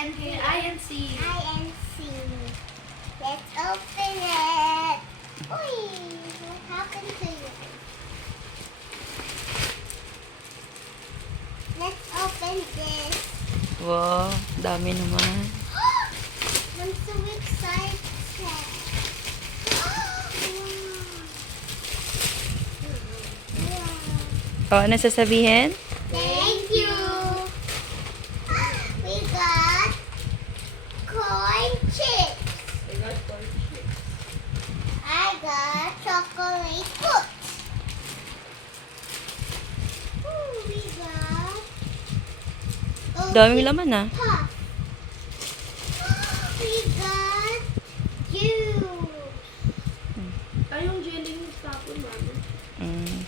and here I and C. I and C. Let's open it. Oy, what happened to you? Let's open this. Wow, dami naman. I'm so excited. Wow. O, ano sasabihin? Thank you. We got corn chips. I got chocolate cookies. Ooh, we got Daming laman ah. puff. We got juice. Ay, yung jelly yung tapon, mami. Mm.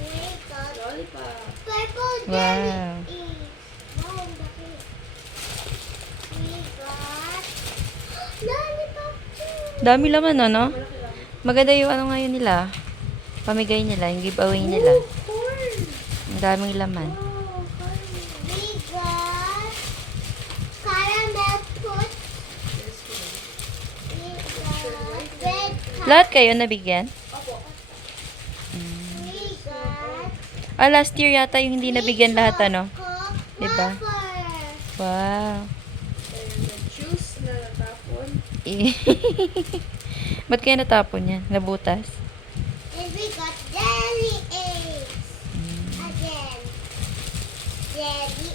We got Lollipop. purple Wow. jelly. Wow, ang laki. We got lollipop too. Dami laman no? Malaki lang. Maganda yung ano ngayon nila. Pamigay nila, yung giveaway nila. Oh, corn. Ang daming laman. Wow, corn. We got caramel fruit. We got red Lahat kayo nabigyan? Opo. We got Last year yata yung hindi nabigyan lahat ano? Coke Diba? wafer. Wow. And the juice na natapon. Ba't kayo natapon yan? Nabutas? And we got jelly eggs. Again. Jelly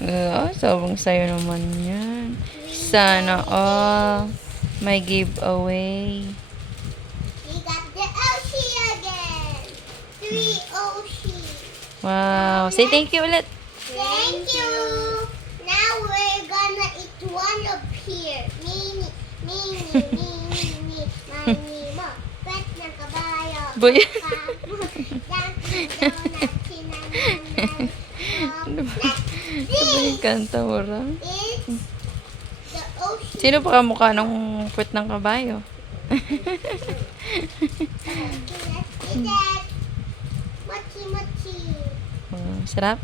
eggs. Sobrang sayo naman yan. Three Sana jelly all eggs. may giveaway. We got the Oshi again. 3 Oshi. Wow. Say thank you ulit. Thank you. Now we're gonna eat one of here. Mini, mini, mini, mini, mani mo. Pet ng kabayo. Boy. Dunkin' Donut, sinananan. Sabi yung kanta mo ra. It's the ocean. Sino pa kamukha ng puwet ng kabayo? Let's eat it. Mochi, mochi. Sarap?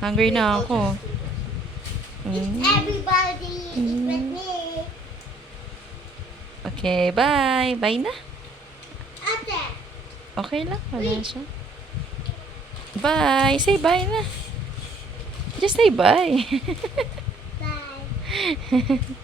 Hungry na ako. Everybody eat with me. Okay, bye. Bye na. Ate. Okay lang. Wala siya. Bye. Say bye na. Just say bye. Bye.